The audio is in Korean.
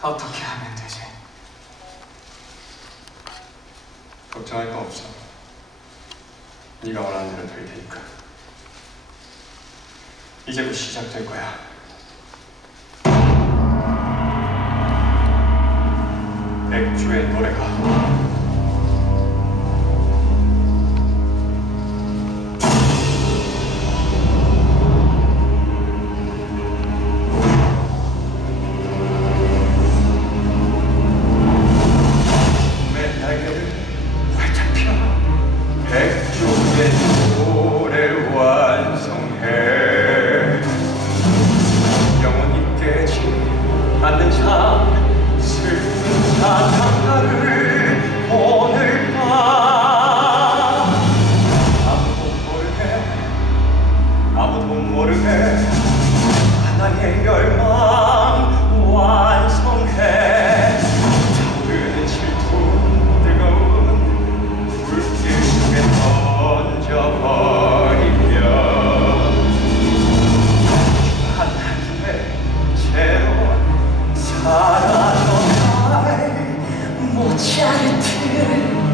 어떻게 하면 되지? 걱정할 거 없어. 네가 원하는 대로 될 테니까. 이제 곧 시작될 거야. 맥주의 노래가 는 자 슬픈 사탕가를 보낼까 아무도 모르게 아무도 모르게 하나의 열망 下雨天。